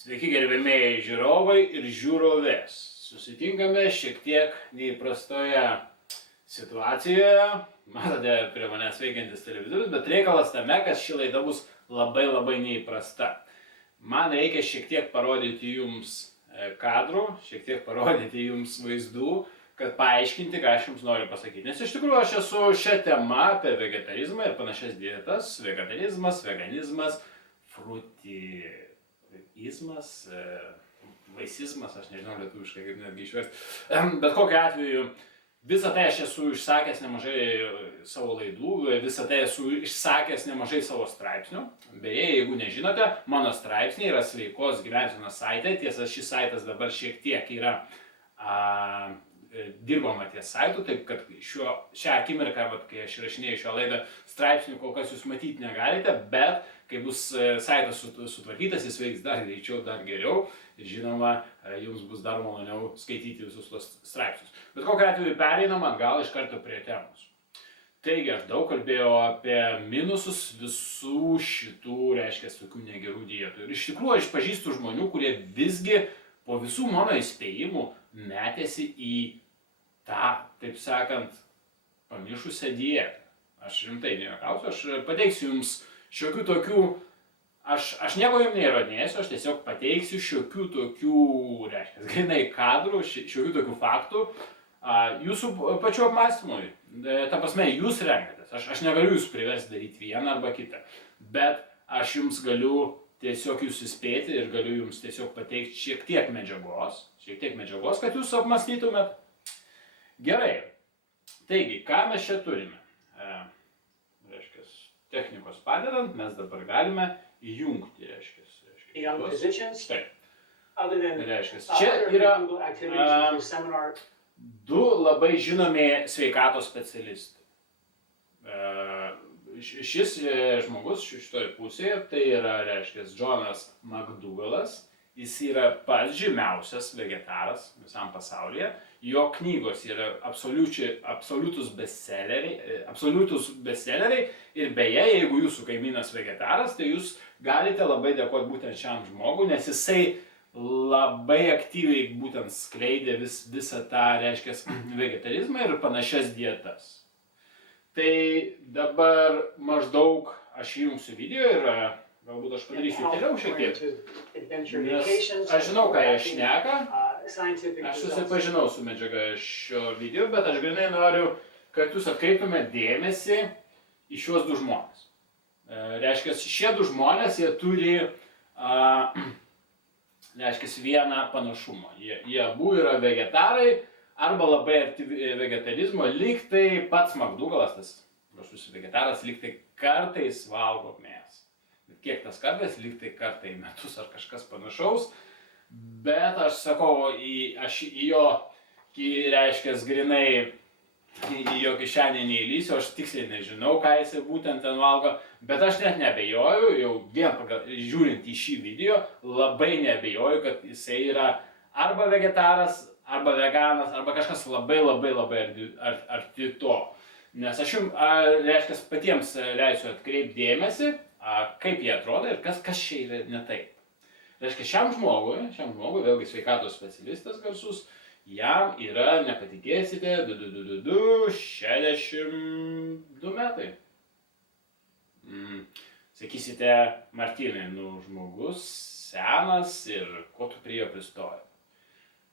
Sveiki gerbėmėjai žiūrovai ir žiūrovės. Susitinkame šiek tiek neįprastoje situacijoje. Matote prie manęs veikiantis televizorius, bet reikalas tame, kad ši laida bus labai neįprasta. Man reikia šiek tiek parodyti jums kadrų, šiek tiek parodyti jums vaizdų, kad paaiškinti, ką aš jums noriu pasakyti. Nes iš tikrųjų aš esu šią temą apie vegetarizmą ir panašias dietas. Vegetarizmas, veganizmas, frutizmas, vaisizmas, aš nežinau lietuviškai kaip netgi išversti. Bet kokiu atveju, visą tai aš esu išsakęs nemažai savo laidų, visą tai esu išsakęs nemažai savo straipsnių. Beje, jeigu nežinote, mano straipsniai yra sveikos gyvensenos saite. Tiesa, šis saitas dabar šiek tiek yra dirbama ties saitu, taip kad šią akimirką, kai aš įrašinėju šią laidą, straipsnių kol kas jūs matyti negalite, bet kai bus saitas sutvarkytas, jis veiks dar greičiau, dar geriau ir žinoma, jums bus dar maloniau skaityti visus tos straipsnius. Bet kokiu atveju pereinam atgal iš karto prie temos. Taigi, aš daug kalbėjau apie minusus visų šitų, reiškia, tokių negerų dietų. Ir iš tikrųjų aš pažįstu žmonių, kurie visgi po visų mano įspėjimų metėsi į tą, taip sakant, pamišusią dietą. Aš rimtai nejuokausiu, aš pateiksiu jums šiokių tokių, aš nieko jums neįrodinėsiu, aš tiesiog pateiksiu šiokių tokių, reiškia, grinai kadrų, šiokių tokių faktų jūsų pačiu apmąstymui. Ta prasme, jūs renkatės, aš negaliu jūs priversti daryti vieną arba kitą, bet aš jums galiu tiesiog jūs įspėti ir galiu jums tiesiog pateikti šiek tiek medžiagos, kad jūs apmąstytumėt. Gerai. Taigi, ką mes čia turime? Reiškia, technikos padedant, mes dabar galime įjungti, reiškia. Taip. Reiškia, čia yra du labai žinomi sveikatos specialistai. Šis žmogus šitoje pusėje, tai yra, reiškia, Džonas Makdougalas. Jis yra pats žymiausias vegetaras visam pasaulyje. Jo knygos yra absoliutus bestselleriai. Ir beje, jeigu jūsų kaimynas vegetaras, tai jūs galite labai dėkoti būtent šiam žmogui, nes jisai labai aktyviai būtent skleidė visą tą, reiškia, vegetarizmą ir panašias dietas. Tai dabar maždaug aš įjungsiu video ir galbūt aš padarysiu toliau šiek tiek. Nes aš žinau, ką jie šneka, aš susipažinau su medžiaga šio video, bet aš grinai noriu, kad jūs atkreiptumėt dėmesį į šiuos du žmonės. Reiškia, šie du žmonės, jie turi, reiškia, vieną panašumą. Jie abu yra vegetarai, arba labai arti vegetarizmo, lyg tai pats Makdougalas, tas prašus vegetaras, lyg tai kartais valgo mėsą. Bet kiek tas kartais, lyg tai kartą į metus ar kažkas panašaus. Bet aš sakau, aš į jo, reiškia, grinai į jo kišenę neįlysiu, aš tiksliai nežinau, ką jisai būtent ten valgo, bet aš net neabejoju, jau vien žiūrint į šį video, labai neabejoju, kad jisai yra arba vegetaras, arba veganas, arba kažkas labai arti to. Nes aš jums, reiškia, patiems leisiu atkreipti dėmesį, kaip jie atrodo ir kas čia yra ne taip. Reiškia, šiam žmogui, vėlgi sveikatos specialistas garsus, jam yra, nepatikėsite, 62 metai. Sakysite, Martynai, žmogus senas ir ko tu prie jo pristoji.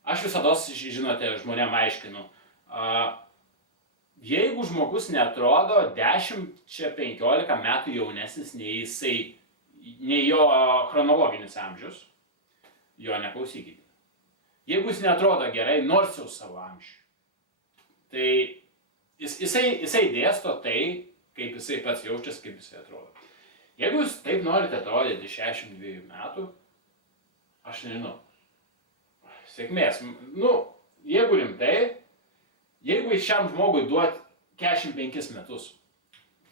Aš visada, žinote, žmonėm aiškinu, jeigu žmogus neatrodo 10-15 metų jaunesnis nei jo chronologinis amžius, jo neklausykite. Jeigu jis neatrodo gerai, nors jau savo amžių, tai jisai dėsto tai, kaip jisai pats jaučiasi, kaip jisai atrodo. Jeigu jūs taip norite atrodyti 62 metų, aš nežinau. Sėkmės. Jeigu rimtai, jeigu šiam žmogui duoti 45 metus,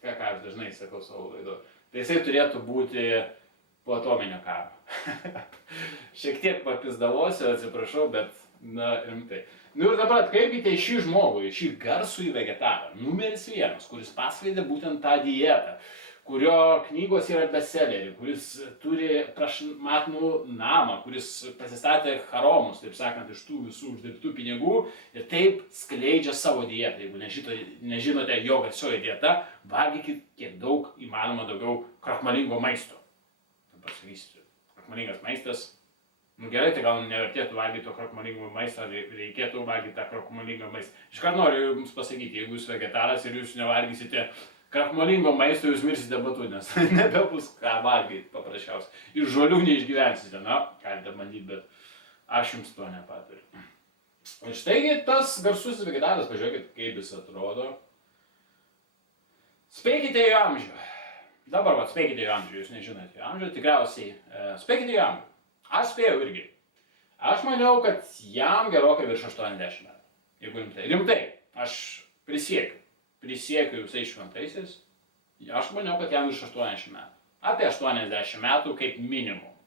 ką aš dažnai sakau savo laido, tai jisai turėtų būti po atominio karo. Šiek tiek papizdavosiu, atsiprašau, bet, rimtai. Ir dabar atkreipkite į šį žmogų, į šį garsųjį vegetarą, numeris 1, kuris paskleidė būtent tą dietą, kurio knygos yra bestsellerį, kuris turi prašmatnų namą, kuris pasistatė charomus, taip sakant, iš tų visų uždirbtų pinigų ir taip skleidžia savo dietą. Jeigu nežinote jo garsioji dieta, valgykit kiek daug įmanoma daugiau krakmolingo maisto. Pasakysiu, krakmolingas maistas. Nu gerai, tai gal nevertėtų valgyti to krakmolingo maisto, ar reikėtų valgyti tą krakmolingą maistą. Iškart noriu jums pasakyti, jeigu jūs vegetaras ir jūs nevalgysite krakmolingo maisto, jūs mirsite batu, nes nebebus ką valgyti paprasčiausiai. Ir žolių neišgyvensite, na, galite bandyti, bet aš jums to nepatariu. Ir štai tas garsusis vegetaras, pažiūrėkit, kaip jis atrodo. Spėkite jo amžių. Dabar, spėkite jo amžių, jūs nežinote jo amžių, tikriausiai spėkite jo amžių. Aš spėjau irgi. Aš maniau, kad jam gerokai virš 80 metų. Jeigu rimtai, aš prisiekiu visais šventaisiais, aš maniau, kad jam virš 80 metų. Apie 80 metų kaip minimum.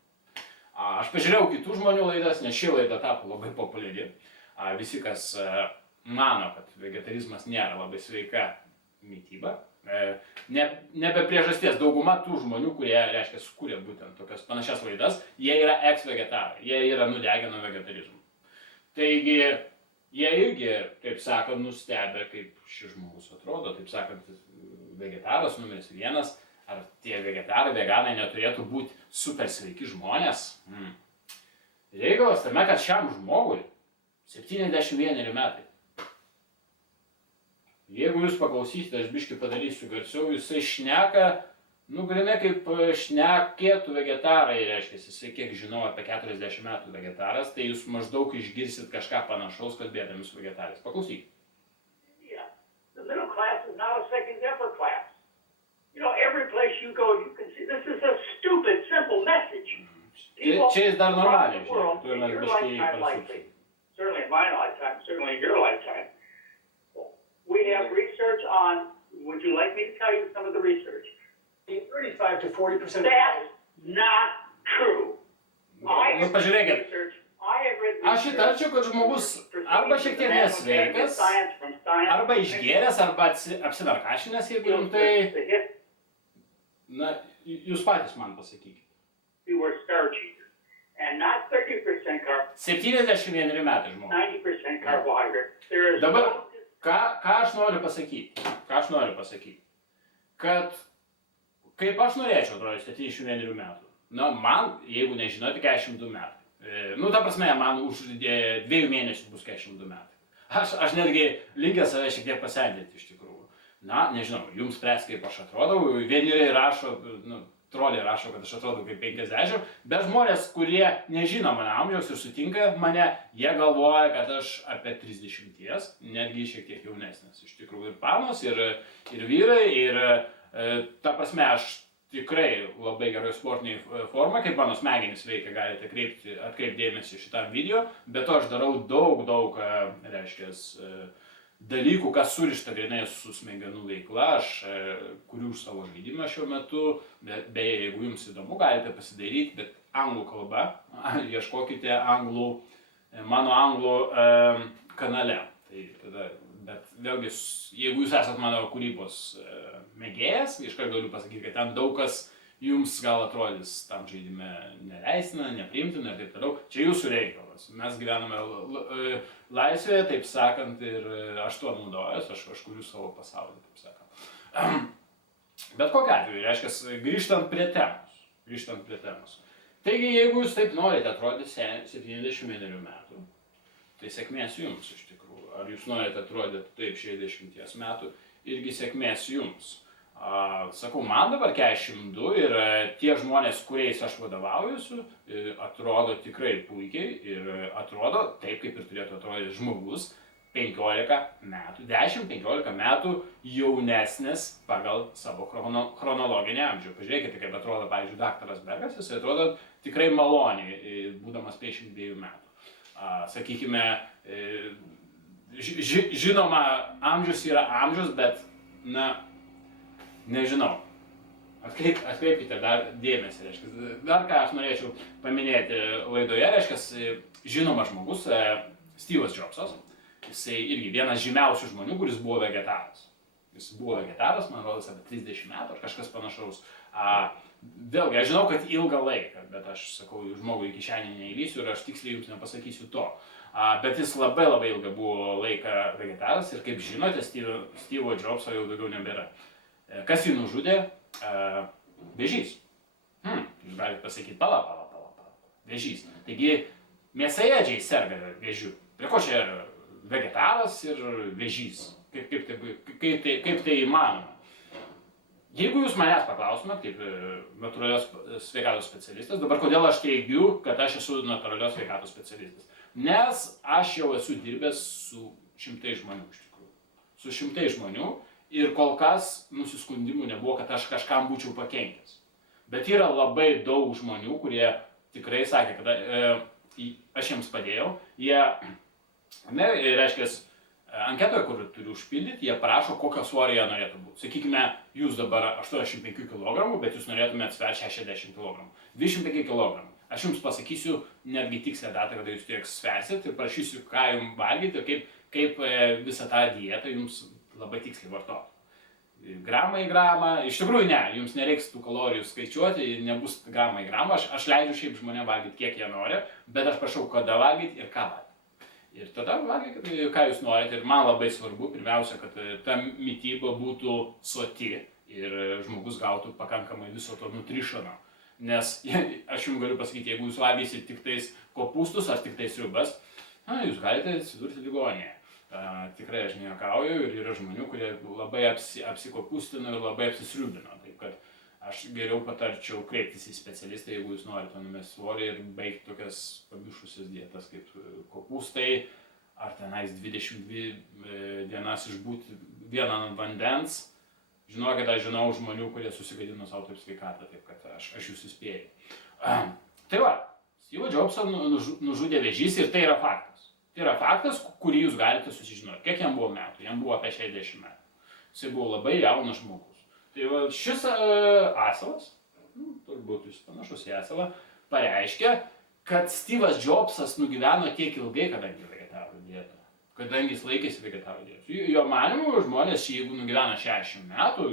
Aš pažiūrėjau kitų žmonių laidas, nes ši laida tapo labai populiari. Visi, kas mano, kad vegetarizmas nėra labai sveika mityba, ne be priežasties, dauguma tų žmonių, kurie, reiškia, sukūrė būtent tokias panašias laidas, jie yra ex-vegetarai, jie yra nudegę nuo vegetarizmo. Taigi, jie irgi, taip sakant, nustebę, kaip šis žmogus atrodo, taip sakant, vegetaras numeris 1, ar tie vegetarai, veganai neturėtų būti super sveiki žmonės. Reikalas tame, kad šiam žmogui 71 metai. Jeigu jūs paklausysite, aš biškį padarysiu garsiau, jisai šneka, nu, grinai kaip šnekėtų vegetarai, reiškia, jisai kiek žinau apie 40 metų vegetaras, tai jūs maždaug išgirsit kažką panašaus kalbėdami su vegetarais. Paklausykit. Yeah. The middle class is not a second upper class. You know, every place you go, you can see this is a stupid, simple message. Čia jis dar normaliai, žiūrėk, tu mes biškį pasuksim. Certainly in my lifetime, certainly in your lifetime. We have research on, would you like me to tell you some of the research? 35 to 40%. That's not true. Nu, pažiūrėkit, aš įtarčiau, kad žmogus arba šiek tiek nesveikas, arba išgėręs, arba apsinarkašinęs, jeigu rimtai. Na, jūs patys man pasakykite. 71 metai žmogus. 90% carbohydrate. Dabar, ką aš noriu pasakyti? Kad kaip aš norėčiau atrodyti 71 metų. Na, man, jeigu nežinote, 42 metai. Nu, ta prasme, man už 2 mėnesių bus 42 metai. Aš netgi linkęs save šiek tiek pasendinti iš tikrųjų. Na, nežinau, jums spręs, kaip aš atrodau. Vieni rašo, troliai rašo, kad aš atrodau kaip 50, bet žmonės, kurie nežino mano amžiaus ir sutinka mane, jie galvoja, kad aš apie 30, netgi šiek tiek jaunesnis. Iš tikrųjų ir panos, ir vyrai, ir ta prasme, aš tikrai labai gerai sportiniai forma, kaip mano smegenys veikia, galite atkreipti dėmesį šitam video, bet to aš darau daug, reiškia, dalykų, kas surišta grinai su smegenų veikla, aš kuriu savo žaidimą šiuo metu, beje, jeigu jums įdomu, galite pasidaryti, bet anglų kalba, ieškokite mano anglų kanale. Tai tada, bet vėlgi, jeigu jūs esat mano kūrybos mėgėjas, iškart galiu pasakyti, kad ten daug kas jums gal atrodys tam žaidime neleistina, nepriimtina ir taip toliau. Čia jūsų reikalas. Mes gyvename laisvėje, taip sakant, ir aš tuo naudojuosi, aš kuriu savo pasaulį, taip sakant. Bet kokiu atveju, reiškia, grįžtant prie temos. Taigi, jeigu jūs taip norite atrodyti 71 metų, tai sėkmės jums iš tikrųjų. Ar jūs norite atrodyti taip 60 metų, irgi sėkmės jums. Sakau, man dabar 42 ir tie žmonės, kuriais aš vadovaujuosi, atrodo tikrai puikiai ir atrodo taip, kaip ir turėtų atrodyti žmogus 15 metų, 10-15 metų jaunesnis pagal savo chronologinį amžių. Pažiūrėkite, kaip atrodo, pavyzdžiui, daktaras Bergas, jis atrodo tikrai maloniai, būdamas 52 metų. Sakykime, žinoma, amžius yra amžius, bet, na, nežinau. Atkreipkite dar dėmesį, reiškia. Dar ką aš norėčiau paminėti laidoje, reiškia, žinomas žmogus, Steve'as Jobsas, jisai irgi vienas žymiausių žmonių, kuris buvo vegetaras. jis buvo vegetaras, man rodos, apie 30 metų ar kažkas panašaus. Vėlgi, aš žinau, kad ilgą laiką, bet aš sakau, žmogui į kišenį neįlysiu ir aš tiksliai jums nepasakysiu to. Bet jis labai ilgą buvo laiką vegetaras ir kaip žinote, Steve'o Jobso jau daugiau nebėra. Kas jį nužudė? Vėžys. Jūs galite pasakyti, pala. Vėžys. Taigi, mėsaėdžiai serga vėžiu. Prie ko čia vegetaras ir vėžys? Kaip tai įmanoma? Jeigu jūs manęs paklaustumėt, kaip natūralios sveikatos specialistas, dabar kodėl aš teigiu, kad aš esu natūralios sveikatos specialistas? Nes aš jau esu dirbęs su šimtai žmonių iš tikrųjų. Su šimtai žmonių ir kol kas nusiskundimų nebuvo, kad aš kažkam būčiau pakenkęs. Bet yra labai daug žmonių, kurie tikrai sakė, kad aš jiems padėjau. Jie, reiškia, anketoje, kur turiu užpildyti, jie prašo, kokio svorio jie norėtų būti. Sakykime, jūs dabar 85 kg, bet jūs norėtumėte sverti 60 kg. 25 kg. Aš jums pasakysiu netgi tikslę datą, kada jūs tiek sversit ir prašysiu, ką jums valgyti ir kaip visą tą dietą jums labai tiksliai vartoti. Gramą į gramą, iš tikrųjų ne, jums nereiks tų kalorijų skaičiuoti, nebus gramą į gramą, aš leidžiu šiaip žmonėms valgyti, kiek jie nori, bet aš prašau, kada valgyti ir ką valgyti. Ir tada valgykit, ką jūs norite. Ir man labai svarbu, pirmiausia, kad ta mityba būtų soti ir žmogus gautų pakankamai viso to nutrišono. Nes aš jums galiu pasakyti, jeigu jūs valgysit tik tais kopūstus ar tik tais sriubas, jūs galite atsidurti ligoninėje. Tikrai aš nejuokauju ir yra žmonių, kurie labai apsikopūstino ir labai apsisriubino. Taip kad aš geriau patarčiau kreiptis į specialistą, jeigu jūs norite numesti svorį ir baigti tokias pamišusias dietas kaip kopūstai, ar tenais 22 dienas išbūti vieną ant vandens. Žinokit, aš žinau žmonių, kurie susigadino savo taip sveikatą, taip kad aš jūs įspėju. Tai va, Steve'o Jobsą nužudė vėžys ir tai yra faktas. Tai yra faktas, kurį jūs galite susižinoti. Kiek jam buvo metų? Jam buvo apie 60 metų. Jis buvo labai jaunas žmogus. Tai va, šis asalas, turbūt jūs panašus į asalą, pareiškia, kad Steve'as Jobsas nugyveno tiek ilgai, kadangi vegetarų dieta. Kadangi jis laikėsi vegetarų dietos. Jo manimu, žmonės, jeigu nugyvena 60 metų,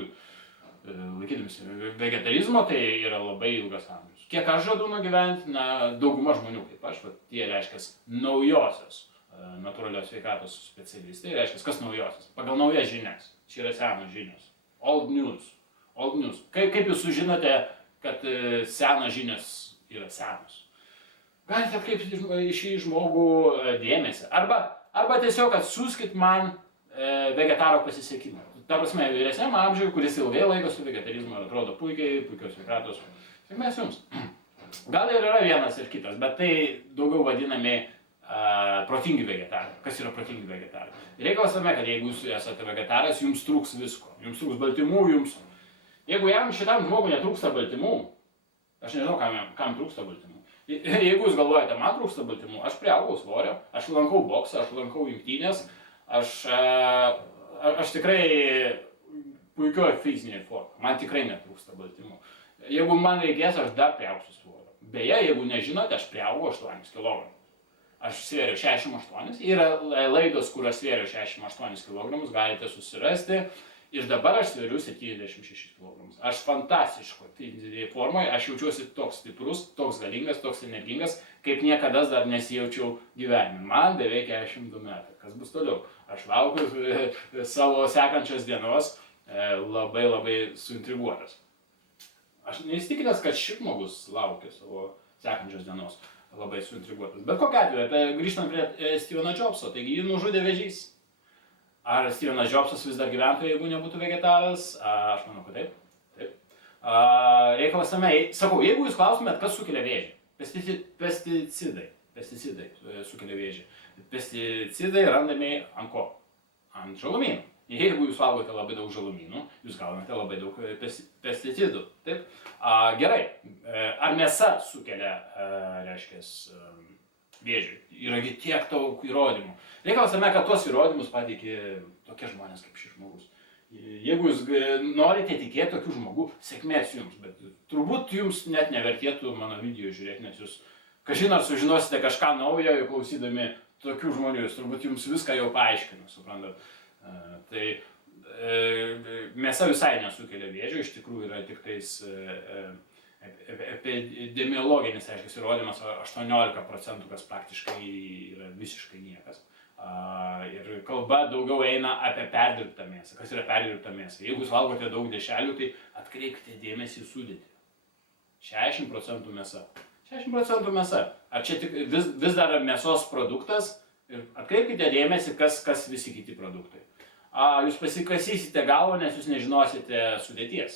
laikydamisi vegetarizmo, tai yra labai ilgas amžius. Kiek aš žadu nugyventi, dauguma žmonių, kaip aš, tie reiškia naujosios natūralios sveikatos specialistai, reiškia, kas naujosios? Pagal naujas žinias. Čia yra senos žinios. Old news. Old news. Kaip jūs sužinote, kad senos žinios yra senos? Galite atkreipti į šį žmogų dėmesį. Arba tiesiog atsiųskit man vegetaro pasisekimą. Ta prasme, vyresniam amžiui, kuris ilgai laikosi vegetarizmo ir atrodo puikios sveikatos. Sėkmės jums. Gal ir yra vienas ir kitas, bet tai daugiau vadinami protingi vegetarai. Kas yra protingi vegetarai? Reikalas tame, kad jeigu jūs esate vegetaras, jums trūks visko. Jums trūks baltymų, Jeigu šitam žmogui netrūksta baltymų, aš nežinau, kam trūksta baltymų. Jeigu jūs galvojate, man trūksta baltymų, aš priaugau svorio, aš lankau boksą, aš lankau imtynės, aš tikrai puikioje fizinėje formoje, man tikrai netrūksta baltymų. Jeigu man reikės, aš dar priaugsiu svorio. Beje, jeigu nežinote, aš priaugau 8 kg. Aš svėriau 68, yra laidos, kur aš svėriau 68 kg, galite susirasti. Ir dabar aš sveriu 76 kg. Aš fantastiško fizinėje formoje, aš jaučiuosi toks stiprus, toks galingas, toks energingas, kaip niekada dar nesijaučiau gyvenime. Man beveik 42 metai. Kas bus toliau? Aš laukiu savo sekančios dienos, labai suintriguotas. Aš neįsitikinęs, kad šis žmogus laukia savo sekančios dienos, labai suintriguotas. Bet kokiu atveju, grįžtant prie Steve'o Jobso, taigi jį nužudė vėžys. Ar Steve'as Jobsas vis dar gyventų, jeigu nebūtų vegetaras? Aš manau, kad taip. Reikalas tame, sakau, jeigu jūs klausimėt, kas sukelia vėžį? Pesticidai sukelia vėžį. Pesticidai randami ant ko? Ant žalumynų. Jeigu jūs valgote labai daug žalumynų, jūs gaunate labai daug pesticidų. Taip? Gerai. Ar mėsa sukelia, vėžiui? Yra tiek daug įrodymų. Reikalas tame, kad tuos įrodymus pateikė tokie žmonės kaip šis žmogus. Jeigu jūs norite tikėti tokių žmogų, sėkmės jums, bet turbūt jums net nevertėtų mano video žiūrėti, nes jūs kažin ar sužinosite kažką naujo, klausydami tokių žmonių, jūs turbūt jums viską jau paaiškino, suprantat. Tai mėsa visai nesukelia vėžio, iš tikrųjų yra tik tais epidemiologinis, reiškia, įrodymas 18%, kas praktiškai yra visiškai niekas. Ir kalba daugiau eina apie perdirbtą mėsą. Kas yra perdirbta mėsa? Jeigu jūs valgote daug dešrelių, tai atkreipkite dėmesį į sudėtį. 60% mėsa. 60% mėsa. Ar čia tik vis dar mėsos produktas? Ir atkreipkite dėmesį, kas visi kiti produktai. Jūs pasikasysite galvą, nes jūs nežinosite sudėties.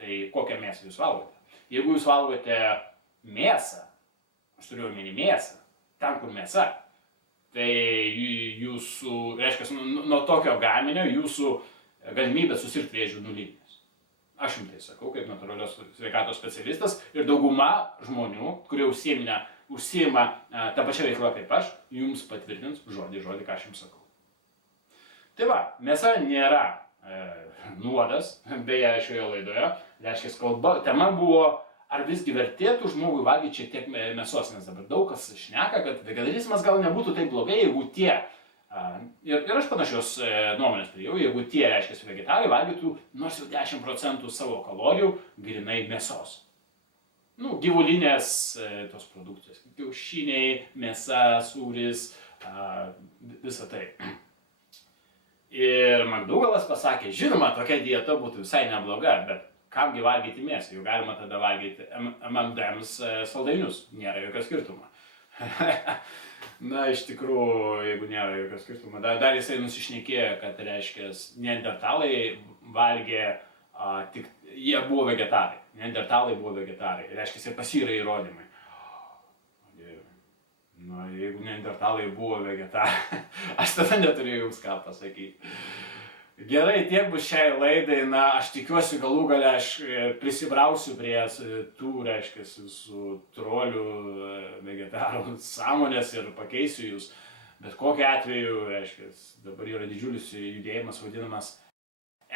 Tai kokią mėsą jūs valgote? Jeigu jūs valgote mėsą, aš turiu omeny mėsą, ten kur mėsa, tai jūsų, reiškia, nuo tokio gaminio jūsų galimybė susirgti vėžiu nulinės. Aš jums tai sakau, kaip natūralios sveikatos specialistas ir dauguma žmonių, kurie užsiima tą pačią veiklą kaip aš, jums patvirtins žodį, ką aš jums sakau. Tai va, mėsa nėra nuodas, beje, šioje laidoje, reiškia, tema buvo, ar visgi vertėtų žmogui valgyti šiek tiek mėsos, nes dabar daug kas šneka, kad vegetarizmas gal nebūtų taip blogai, jeigu tie, ir aš panašios nuomonės turėjau, jeigu tie, reiškia, vegetarai valgytų nors jau 10% savo kalorijų grinai mėsos. Gyvulinės tos produkcijos, kiaušiniai, mėsa, sūris, visa tai. Ir McDougall'as pasakė, žinoma, tokia dieta būtų visai nebloga, bet kamgi valgyti mėsą, jau galima tada valgyti M&M's saldainius, nėra jokio skirtumo. Na, iš tikrųjų, jeigu nėra jokio skirtumo, dar jisai nusišnekėjo, kad, reiškia, neandertalai valgė, jie buvo vegetarai, neandertalai buvo vegetarai, reiškia, ir pas jį yra įrodymai. Na, jeigu neandertalai buvo vegetarai, aš tada neturiu jums ką pasakyti. Gerai, tiek bus šiai laidai, na, aš tikiuosi galų gale aš prisibrausiu prie tų, reiškia, su trolių vegetarų sąmonės ir pakeisiu jūs. Bet kokiu atveju, reiškia, dabar yra didžiulis judėjimas vadinamas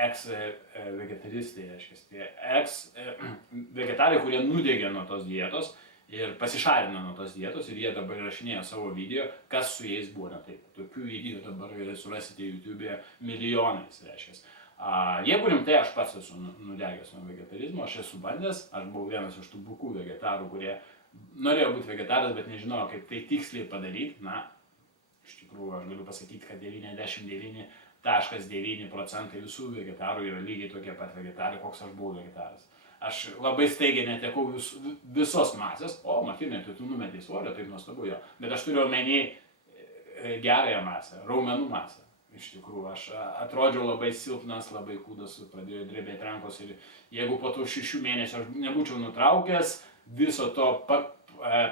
ex-vegetaristai, reiškia, tie ex-vegetarai, kurie nudegė nuo tos dietos ir pasišalino nuo tos dietos ir jie dabar įrašinėjo savo video, kas su jais buvo ne taip. Tokių video dabar surasite YouTube'e milijonais, reiškia. Jeigu rimtai, aš pats esu nudegęs nuo vegetarizmo, aš esu bandęs, aš buvau vienas iš tų bukų vegetarų, kurie norėjo būti vegetaras, bet nežinojo, kaip tai tiksliai padaryti. Na, iš tikrųjų, aš galiu pasakyti, kad 99,9% visų vegetarų yra lygiai tokie pat vegetarai, koks aš buvau vegetaras. Aš labai staigiai netekau visos masės, Martynai, tu numetei svorio, taip nuostabu jo, bet aš turiu omeny gerąją masę, raumenų masę. Iš tikrųjų, aš atrodžiau labai silpnas, labai kūdas, pradėjo drebėti rankos ir jeigu po tų 6 mėnesių aš nebūčiau nutraukęs viso to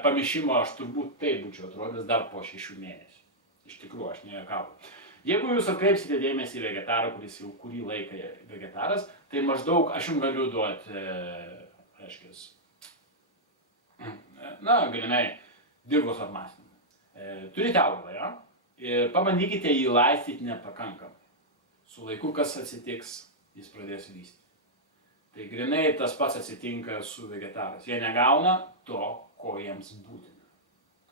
pamišimo, aš turbūt taip būčiau atrodęs dar po 6 mėnesių. Iš tikrųjų, aš nejuokauju. Jeigu jūs atkreipsite dėmesį į vegetarą, kuris jau kurį laiką vegetaras, tai maždaug aš jums galiu duoti, reiškia, galimai dirvos apmąstymą. Turite augalą, jo? Ir pabandykite jį laistyti nepakankamai. Su laiku kas atsitiks, jis pradės vystyti. Tai grinai tas pats atsitinka su vegetaras. Jie negauna to, ko jiems būtina.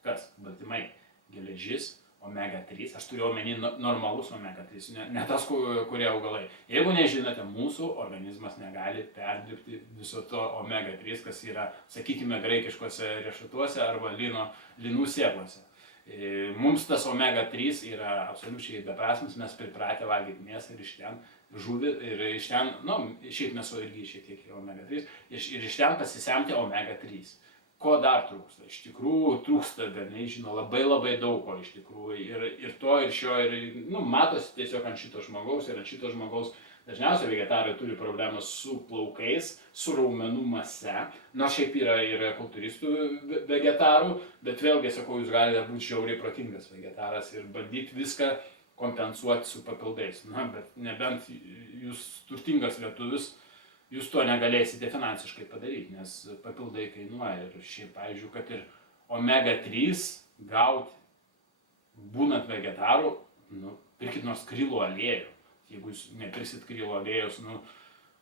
Kas? Baltymai, geležis, omega-3, aš turiu omeny normalus omega-3, ne tas, kurie augalai. Jeigu nežinote, mūsų organizmas negali perdirbti viso to omega-3, kas yra, sakykime, graikiškose riešutuose arba linų sėklose. Mums tas omega-3 yra absoliučiai beprasmis, mes pripratę valgyti mėsą ir iš ten žuvį, ir iš ten, šiaip mėso irgi šiek tiek yra omega-3, ir iš ten pasisemti omega-3. Ko dar trūksta? Iš tikrųjų trūksta, velniai žino, labai daug ko iš tikrųjų. Ir to, ir šio, ir matosi tiesiog ant šito žmogaus ir ant šito žmogaus. Dažniausiai vegetarai turi problemą su plaukais, su raumenų mase. Nors šiaip yra ir kultūristų vegetarų, bet vėlgi, sakau, jūs galite būti žiauriai protingas vegetaras ir bandyti viską kompensuoti su papildais. Na, bet nebent jūs turtingas lietuvis, jūs to negalėsite finansiškai padaryti, nes papildai kainuoja. Ir šiaip, pavyzdžiui, kad ir omega-3 gauti, būnant vegetaru, pirkit nors krylo aliejų. Jeigu jūs nepirksit krylo aliejus,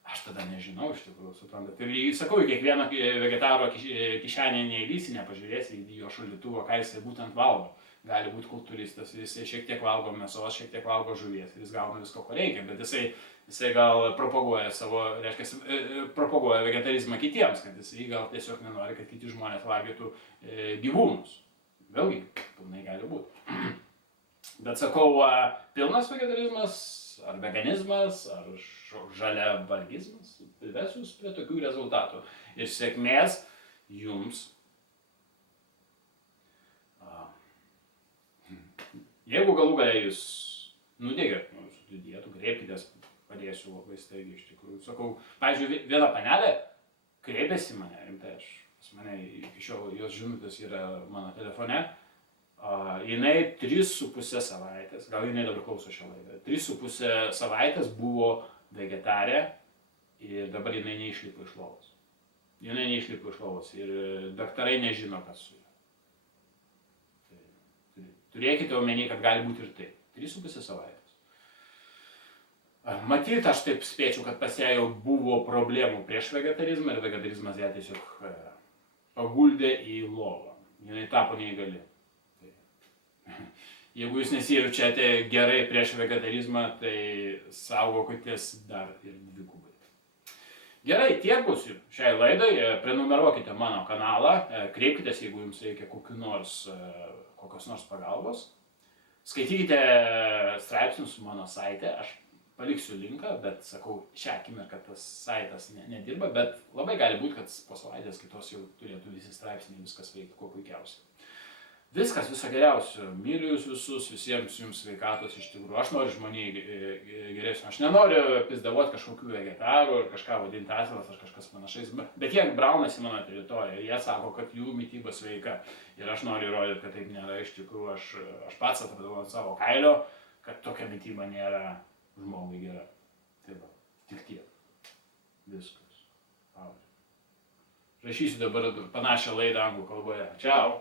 Aš tada nežinau, iš tikrųjų, suprantat. Ir sakau, į kiekvieno vegetaro kišenę neįlysi, nepažiūrėsi į jo šaldytuvą, ką jisai būtent valgo. Gali būti kultūristas, jisai šiek tiek valgo mėsos, šiek tiek valgo žuvies ir jis gauna visko, ko reikia, bet jisai gal propaguoja propaguoja vegetarizmą kitiems, kad jisai gal tiesiog nenori, kad kiti žmonės valgytų gyvūnus. Vėlgi, pilnai gali būti. Bet sakau, pilnas vegetarizmas, ar veganizmas, ar žalia valgizmas, ves jūs prie tokių rezultatų. Ir sėkmės jums. Jeigu galų galia jūs nudegėt nuo jūsų dietų, kreipkitės, padėsiu labai staigiai iš tikrųjų. Sakau, pavyzdžiui, viena panelė kreipėsi mane, rimtai, pas mane iki šiol jos žinutės yra mano telefone. Jinai 3,5 savaitės, gal jinai dabar klauso šią laidą, 3,5 savaitės buvo vegetarė ir dabar jinai neišlipo iš lovos. Jinai neišlipo iš lovos ir daktarai nežino, kas su ja. Turėkite omeny, kad gali būti ir taip. 3,5 savaitės. Matyt, aš taip spėčiau, kad pas ją jau buvo problemų prieš vegetarizmą ir vegetarizmas ją tiesiog paguldė į lovą. Jinai tapo neįgali. Jeigu jūs nesijaučiate gerai prieš vegetarizmą, tai saugokitės dar ir dvigubai. Gerai, tiek bus šiai laidai. Prenumeruokite mano kanalą, kreipkitės, jeigu jums reikia kokios nors pagalbos. Skaitykite straipsnius su mano saite, aš paliksiu linką, bet sakau, šią akimirką tas saitas nedirba, bet labai gali būti, kad po savaitės kitos jau turėtų visi straipsniai, viskas veikti kuo puikiausiai. Viskas, viso geriausio. Myliu jūs visus, visiems jums sveikatos iš tikrųjų. Aš noriu žmoniai geresnio. Aš nenoriu pizdavoti kažkokių vegetarų ar kažką vadinti asilas ar kažkas panašais. Bet jie braunasi mano teritoriją. Jie sako, kad jų mityba sveika. Ir aš noriu įrodyti, kad taip nėra iš tikrųjų. Aš pats atradau ant savo kailio, kad tokia mityba nėra žmogui gera. Taip va, tik tiek. Viskas. Rašysiu dabar panašią laidą anglų kalboje. Čiau.